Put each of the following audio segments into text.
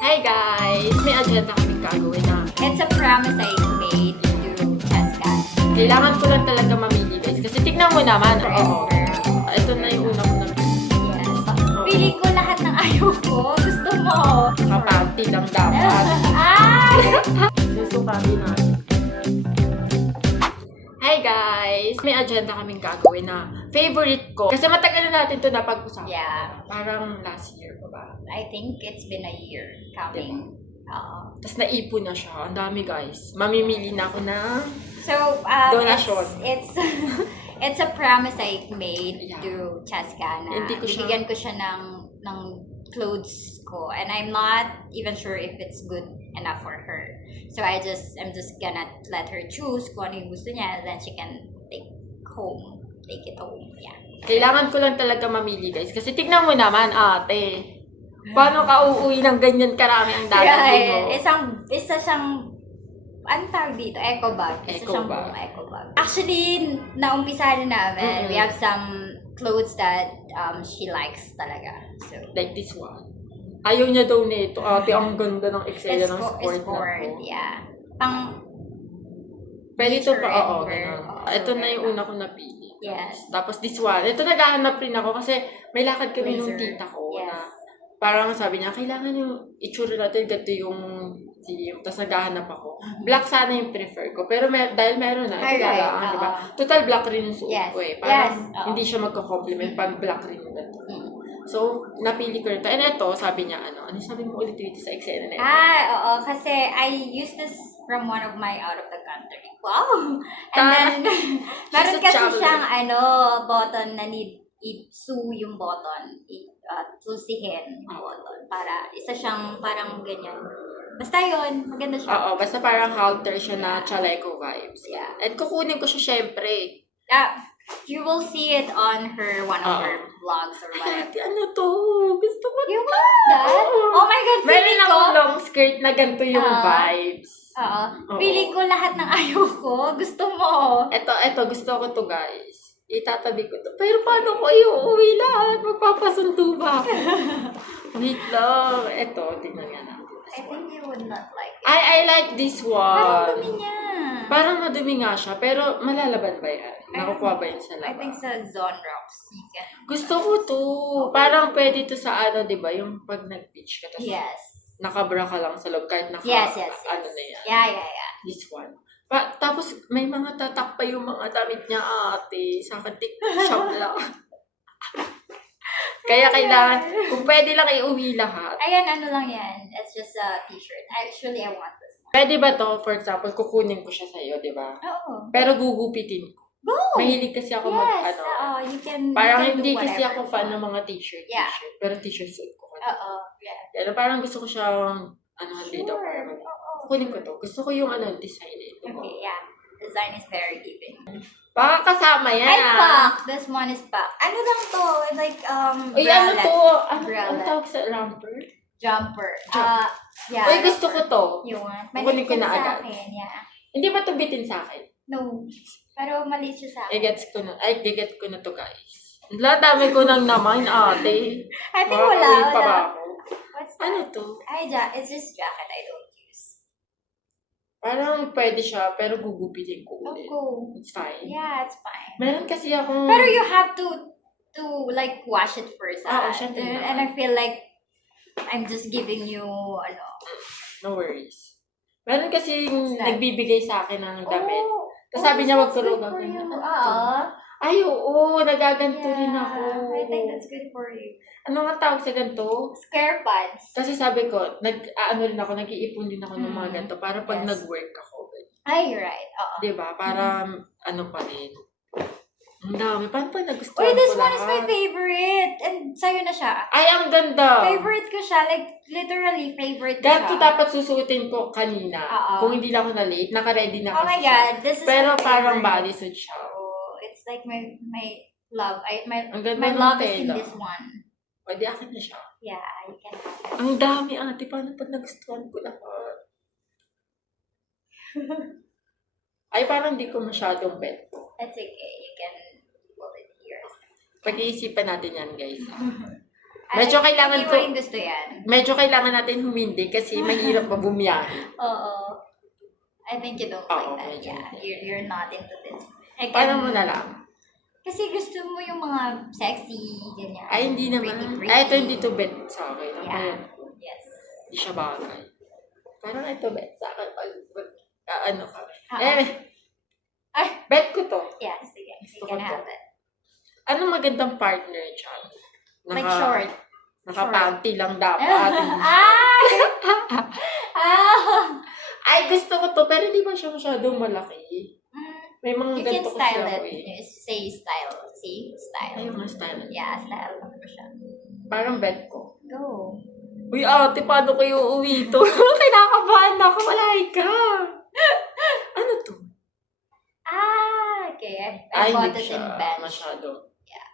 Hi guys! May agenda kaming gagawin na. It's a promise I made to Jessica. Kailangan ko lang talaga mamili guys. Kasi tignan mo naman. Oo. Forever. Ito na yung una ko na. Yes. Feeling ko lahat ng ayaw ko. Gusto mo. Kapanty lang dapat. Ay! Susukatin natin. Hi guys! May agenda kaming gagawin na favorite ko. Kasi matagal na natin ito napag-usapan. Yeah. Parang last year pa ba? I think it's been a year coming. Tapos naipon na siya. Ang dami guys. Mamimili na ako na So, donation. it's it's a promise I made Yeah. to Jessica na Hindi ko siya- bibigyan ko siya ng clothes ko, and I'm not even sure if it's good enough for her. So I'm just gonna let her choose kung ano yung gusto niya, then she can take it home. Yeah. Kailangan ko lang talaga mamili guys. Kasi tignan mo naman ate. Paano ka uuwi ng ganyan karami ang dadating mo? Isa siyang, ano tawag dito? Eco bag. Isa Eco siyang bag. buong eco bag. Actually, naumpisa na namin. We have some clothes that she likes talaga. So, Like this one. Ayaw niya daw nito. Ate, ang ganda ng Excel ng sport na to. yeah. Pang, Pwede ito pa, nature oo, and wear. ganun. Oo, Ito na wear yung na. una kong napili. Yes. Tapos this one. Ito naghahanap rin ako kasi may lakad kami nung Blazer. tita ko Yes. na parang sabi niya, kailangan yung itsura natin, ganito yung theme. Tapos naghahanap ako. Black sana yung prefer ko. Pero dahil meron na, ito Alright, lang, di ba? oo. Total black rin yung suot Yes. ko eh. Parang Yes, oo. hindi siya magka-compliment pag black rin yung ganito. Mm. So, napili ko rin ito. And ito, sabi niya, ano sabi mo ulit dito sa eksena na ito? oo. Kasi I used this from one of my out of the country. Wow! And then, meron She's a kasi traveler. siyang, button na need i-sew yung button. Tusihin yung button. Para, isa siyang parang ganyan. Basta yun, maganda siya. Oo, basta parang halter siya na chaleco vibes. Yeah. At kukunin ko siya syempre. You will see it on one of Oo. her vlogs or Ay, whatever. ate, ano to? Gusto ko You want that? Oo. Oh my God, Meron feeling ko. akong long skirt na ganito yung Oo. vibes. Oo. Oo. Feeling ko lahat ng ayaw ko. Gusto mo. Ito, gusto ko to guys. Itatabi ko to. Pero paano ko iuwi lahat? Magpapasundo ba ako? Wait lang. Ito, tingnan nga natin. I think you would not like it. I like this Parang one. dumi niya. Parang madumi nga siya, pero malalaban ba yan? Nakukuha ba yan sa I labas? think sa Zone Rocks, you can. Gusto ko to. Parang pwede to sa di ba? Yung pag nag-beach ka, tapos Yes. nakabra ka lang sa loob, kahit Yes. ano na yan. Yeah. This one. Tapos may mga tatak pa yung mga damit niya ate. Sa akin, TikTok shop lang. Kaya kailangan, kung pwede lang iuwi lahat. Ayan, ano lang yan. It's just a t-shirt. Actually, I want this one. Pwede ba to, for example, kukunin ko siya sa'yo, di ba? Oo. Pero gugupitin ko. Go! Mahilig kasi ako Yes. You can. Parang you can hindi do kasi whatever ako fan you ng want. mga t-shirt. Yeah. Pero t-shirt suit ko. Oo. Yeah. Pero parang gusto ko siyang, dito. Sure. Parang, Oo. kunin ko to. Gusto ko yung design nito. Okay, yeah. Design is very giving. Baka kasama yan. Ay, pack! This one is pack. Ano lang to? Like, Uy, ano bralette. to? Ano Bralette. tawag sa romper? Jumper. Yeah. Uy, gusto ko to. You want? Kukunin ko Maliit na yan sa agad. akin, yeah. Hindi ba to bitin sa akin? No. Pero maliit siya sa akin. Giget ko na to, guys. Dami ko nang naman, ate. I think wala. Makakauwi pa ba ako? What's that? Ano to? It's just jacket I don't use. Parang pwede siya, pero gugupitin ko ulit. Go. It's fine. Yeah, it's fine. Meron kasi akong... Pero you have to like wash it first. Oo, syempre And naman. I feel like I'm just giving you No worries. Meron kasi that? nagbibigay sa akin ng damit. Oh, Tapos sabi niya, wag ko raw that's good for gagawin. you. Ano to? Oo. Ay, oo, nagaganto rin ako. I think that's good for you. Ano nga tawag sa ganito? Scare pads. Kasi sabi ko, nag-iipon din ako ng mga ganito para pag Yes. nag-work ako. Ay, right. Oo. Diba? Para, pa rin. Ang dami. Paano pa nagustuhan Uy, this ko one is my lahat? favorite. And sa'yo na siya. Ay, ang ganda. Favorite ko siya. Like, literally, favorite ko Ganito siya. dapat susuotin ko kanina. Oo. Kung hindi lang ako na-late, naka-ready na Oh kasi my siya. God, this is Pero my parang favorite. bodysuit siya. Oh, it's like my love. Ang ganda My ng love is in tela. this one. Pwede akin na siya. Yeah, you can have it. Ang dami ate. Paano pag nagustuhan ko lahat? Ay, parang hindi ko masyadong bet. That's okay. You can hold it here. Pag-iisipan natin yan, guys. Medyo kailangan Hindi ko, mo rin gusto yan. medyo kailangan natin humindi kasi mahirap mabumiyahe. Oo. I think you don't Oo, like that. medyo Yeah, hindi. you're not into this. I Paano can- mo na lang? Kasi gusto mo yung mga sexy, ganyan. Ay, hindi naman. Pretty. Ay, ito hindi to bet sa akin. Ang Yeah. bayan ko. Yes. Hindi siya bagay. Parang ito bet sa akin. Ano ka? Ah, Ay. Bet ko to. Yeah, sige. Gusto You can ko to. have it. Ano magandang partner dyan? Like short. Naka-panty lang dapat. Ay! Ah! Ay, gusto ko to, pero hindi ba siya masyadong malaki? May mga You can ganito kasi style ako it. eh. Say style. See? Style. Ay, yung mga style. Yeah, style lang ko siya. Parang bet ko. Go. Uy, ate, paano kayo uuwi ito? Kinakabahan na ako. Malay ka. Ano to? Okay. I Ay, bought hindi it in siya bench. masyado. Yeah.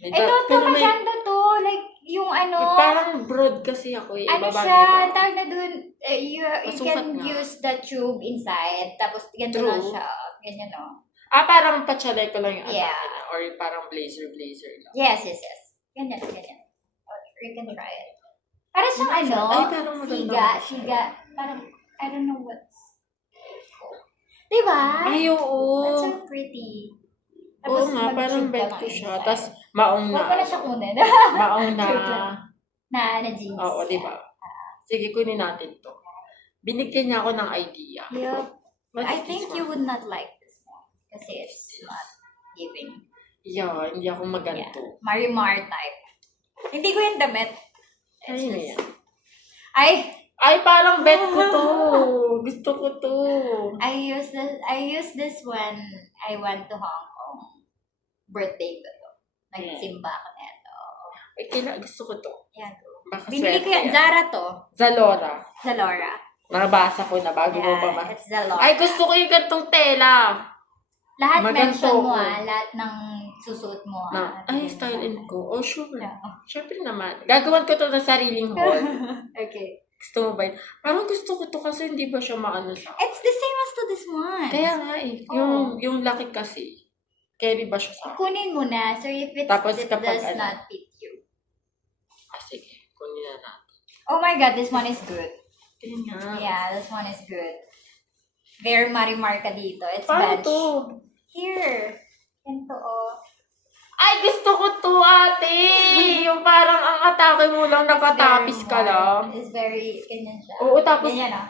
May Ito, pero may, maganda to. Like, yung ano, parang broad kasi ako eh. ano Babagay siya, ba? tawag na dun, you Masukat can nga. use the tube inside, tapos ganito True. lang siya. Ganyan, no? Parang patsalay ko lang yung Yeah. atake na. Or parang blazer lang. Yes. Ganyan. Or you can try it. Parang siyang ano, Ay, parang maganda. siga. Parang, I don't know what's diba? Ay, oo. That's so pretty. Oo nga, parang mag-tube ka bet lang ko siya. inside. Tapos, maong na. Huwag mo na siya kunin. Maong na. Joke lang. na jeans. Oo, di ba? Sige, kunin natin to. Binigyan niya ako ng idea. Yeah. What's I this think one? you would not like this one. Kasi it's not giving. Yeah, hindi ako maganto. Marimar type. Hindi ko yung damit. Ay, ano yan? Ay, parang bet ko to. Gusto ko to. I used this when I went to Hong Kong. Birthday ko to. Nagsimba ako neto. Ay, gusto ko to. Yan. Baka Binili ko swerte yan. Zara to. Zalora. Zalora. Nabasa ko na bago mo pa ma. It's Zalora. Ay, gusto ko yung gantong tela. Lahat Maganto mention mo ko. lahat ng susuot mo Ay, style ko. Oh, sure. Yeah. Siyempre naman. Gagawan ko to na sariling haul. Okay. Gusto mo ba yun? Parang gusto ko to kasi hindi ba siya maano sa It's the same as to this one. Kaya nga eh. Yung laki kasi. Carry ba siya sa akin? Kunin mo na. So if Tapos it kapag does ano? not fit you. Sige. Kunin na natin. Oh my God, this one is good. Kaya nga. Yeah, this one is good. Very Marimar ka dito. It's Paano bench. to? Here. Ito oh. Ay, gusto ko to, ate! Yung parang ang atake mo lang, nakatapis ka lang. It's very, ganyan siya. Oo, tapos... Ganyan ah.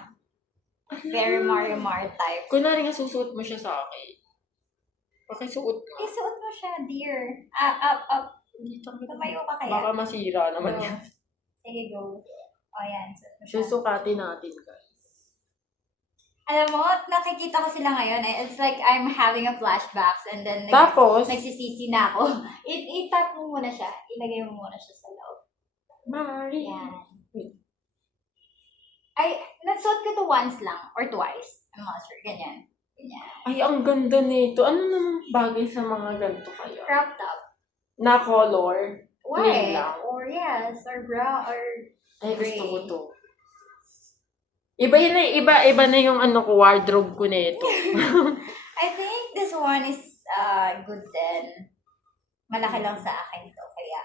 Very Marimar type. Kunwari nga susuot mo siya sa akin. Pakisuot nga. Isuot mo siya, dear. Up. Tumayo ka kaya. Baka masira naman Go. yan. Sige, go. Oh, yan. Suot mo siya. Susukatin natin, guys. Alam mo, nakikita ko sila ngayon. It's like I'm having a flashbacks and then Tapos, nagsisisi na ako. I-tap mo muna siya. Ilagay mo muna siya sa loob. Mari. Yan. Ay, nasuot ko to once lang or twice. I'm not sure. Ganyan. Ay, ang ganda nito. Ano naman bagay sa mga ganito kaya? Crop top. Na color. Plain White. lang. Or yes. Or brown. Or Ay, gray. gusto ko to. Iba na yung ano ko, wardrobe ko nito. I think this one is good din. Malaki lang sa akin to. Kaya,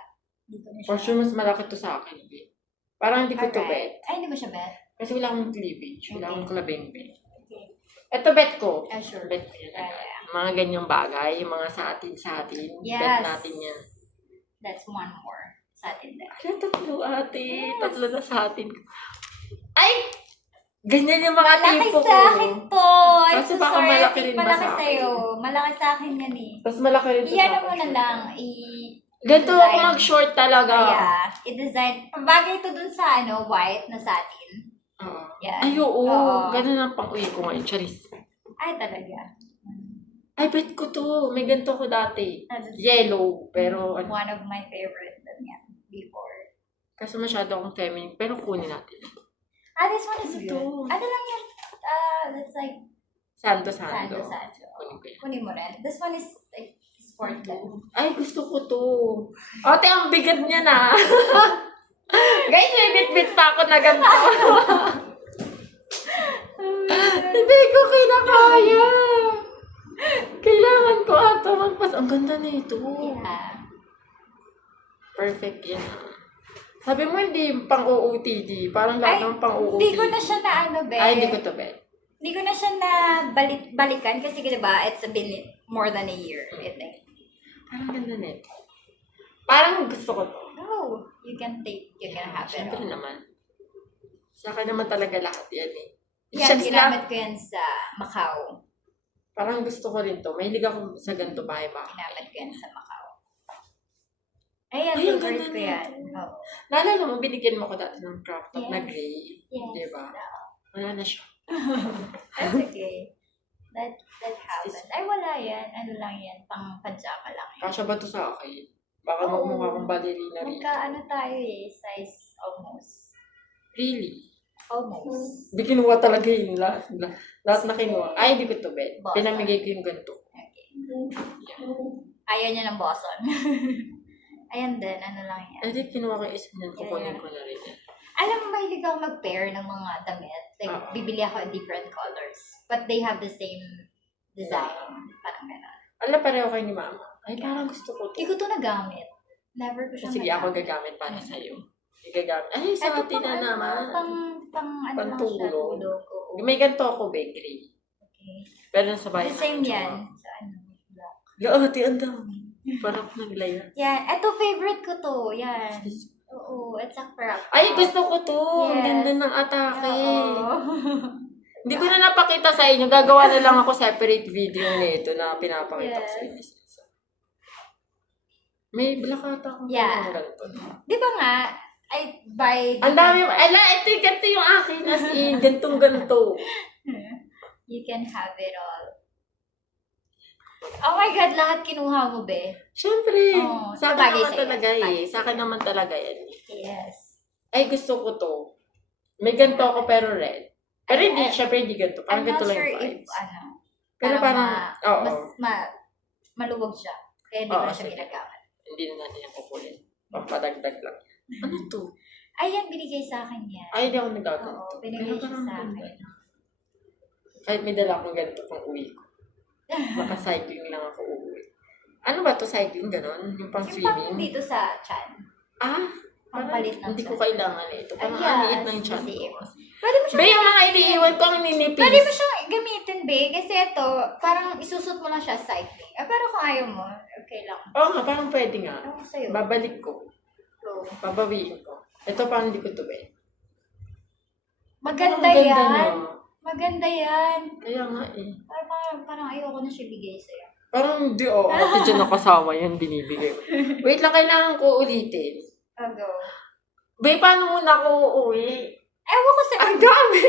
hindi ko na siya. For sure, mas malaki to sa akin. Eh. Parang hindi ko to bet. Ay, hindi mo siya bet? Kasi wala akong cleavage. Wala Okay. akong klabeng-beng. Okay. Ito bet ko. Sure. Bet ko yan. Yeah. Mga ganyang bagay, yung mga sa atin. Yes. Bet natin yan. That's one more sa atin din. Ay, tatlo ate. Yes. Tatlo na sa atin. Ay! Ganyan yung mga Malaki tipo ko. sa akin to. I'm Kasi so baka sorry. malaki rin ba Malaki sa akin? sa'yo. Malaki sa akin yan eh. Tapos malaki rin to Iyan sa mo akin. na lang. Ganito ako design. mag-short talaga. Yeah. I-design. Bagay ito dun sa white na satin. Oo. Yan. Ay, oo. Oo. Ganun ang pang-uwi ko ngayon. Charis. Ay, talaga. Ay, bet ko to. May ganito ko dati. That is Yellow. Pero, ano, one of my favorite din yan before. kasi masyado akong feminine. Pero kunin natin. This one is Ano good. to? Ano lang yan? That's like Sando. sando. Kunin ko yan. Kunin mo rin. This one is like sport level. Ay, gusto ko to. Ate, ang bigat niya na. Guys, may bit-bit pa ako na ganito. Hindi ko kinakaya. Kailangan ko ata magpas. Ang ganda nito. Yeah. Perfect yan. Sabi mo hindi pang-OOTD. Parang lahat ng pang-OOTD. Hindi ko na siya na ano, be. Ay, hindi ko to bet. Hindi ko na siya na balikan kasi diba, it's been more than a year, I think. Parang ganda nito. Parang gusto ko to. No, you can have it. Siyempre naman. Sa akin naman talaga lahat yan eh. Yan, Shucks ginamit ko yan sa Macau. Parang gusto ko rin to. Mahilig ako sa ganito bahay. Ginamit ko yan sa Macau. Ayan, Ay, ang favorite ganda ko yan. nito. Oo. Naalala mo, binigyan mo ko dati ng crop top na Yes. gray. Yes. Diba? Wala na siya. That's okay. That happened. Ay, wala yan. Ano lang yan? Pang-pajama lang yan. Kasya ba to sa akin? Baka Oo. magmukha akong ballerina rin. Magka-ano tayo eh. Size almost. Really? Almost. Hindi kinuha talaga yun. Lahat na kinuha. Ay, hindi ko to bet. Boston. Pinamigay ko yung ganito. Okay. Ayaw niya ng Boston. Ayan din. Ano lang yan. Ay, di kinuha ko yung isa niyan. Kukunin ko na rin. Alam mo, mahilig ako mag-pair ng mga damit. Like, Oo. bibili ako in different colors. But they have the same design. Parang gano'n. Alam, pareho kayo ni mama. Ay, parang gusto ko to. Hindi ko to nagamit. Never ko siya Sige, ako gagamit para sa'yo. Gagamit. Ay, sa Ito atin na pang- naman. Pang ano lang siya. Pantulog. Tulog. Oo. May ganito ako, bakery. Okay. Pero nasa bahay. The same yan. Sa ano. black. Gaati, ang dami. Parang naglaya. Yan. Ito, favorite ko to. Yan. Oo. It's a crap. Ay, gusto ko to. Ang Yes. ganda ng atake. Oo. Hindi ko na napakita sa inyo. Gagawa na lang ako separate video nito na pinapakita ko sa inyo. May black ata akong Yeah. ganito. Di ba nga, I buy... Ang dami. Ala, ito yung akin. As in, gantong-ganto. You can have it all. Oh my God, lahat kinuha mo, be. Siyempre. Oo, Sa akin sabagay naman sa'yo. talaga eh. Sabagay Sa akin naman talaga yan. Yes. Ay, gusto ko to. May ganito ako pero red. Pero hindi, Ay, syempre hindi ganito. Parang I'm not ganito lang sure yung if, vibes. ano, Pero parang, oo. maluwag siya. Kaya hindi Oo, ko na siya sige. ginagamit. Hindi na natin yung kukulin. Pampadagdag lang. Ano to? Ayan, binigay sa akin yan. Ay, hindi ako nagaganto. Oo, binigay siya parang sa ganda. akin. Kahit may dala akong ganito pang uwi ko. Maka-cycling lang ako uuwi. Ano ba to cycling ganon? Yung pang Yung pang swimming? dito sa chan. Ah? Pang Parang palit ng hindi ko chan. kailangan ito. Parang Ay, yes, liit ng chan kasi- ko. Pwede mo Ba siyang yung mga iniiwan ko ang ninipis? Pwede mo siyang gamitin, be. Kasi ito, parang isusot mo lang siya cycling. Pero kung ayaw mo, okay lang. Oo nga, parang pwede nga. Ewan ko sa'yo. Babalik ko. So, Babawiin ko. Ito parang hindi ko to eh. maganda Ang yan. na. Maganda yan. Kaya nga eh. Parang ayoko na siya bigay sa'yo. Parang di ate dyan nakasama yan, binibigay ko. Wait lang, kailangan ko ulitin. I'll go. Bay, paano muna ako uuwi? Ewan ko sa'yo. Ang dami!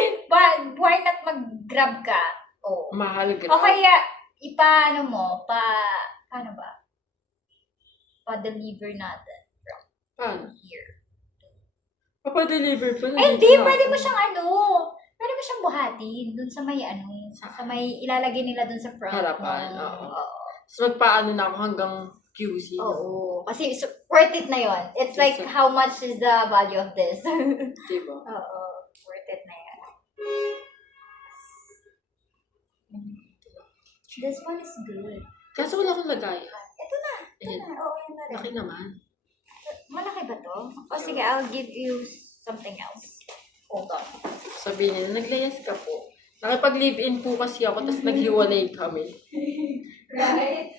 Why not mag-grab ka? Oh. Mahal O grab. kaya, ipaano mo, paano ba? Pa-deliver natin from Paano? here. Papadeliver pa. Eh, hindi. Pwede mo siyang pwede mo siyang buhatin dun sa may sa may ilalagay nila dun sa front. Harapan, ng- oo. Oo. So, magpaano na ako hanggang QC. Oo. Kasi worth it na yon. It's like, how much is the value of this? Diba? Oo. Worth it na yan. This one is good. Kaso wala akong lagay. Ito na. Ayan. Oo, yan na rin. Laki naman. Malaki ba to? O sige, I'll give you something else. Hold on. Sabihin niya, naglayas ka po. Nakipag-live-in po kasi ako, tapos naghiwalay kami. Right?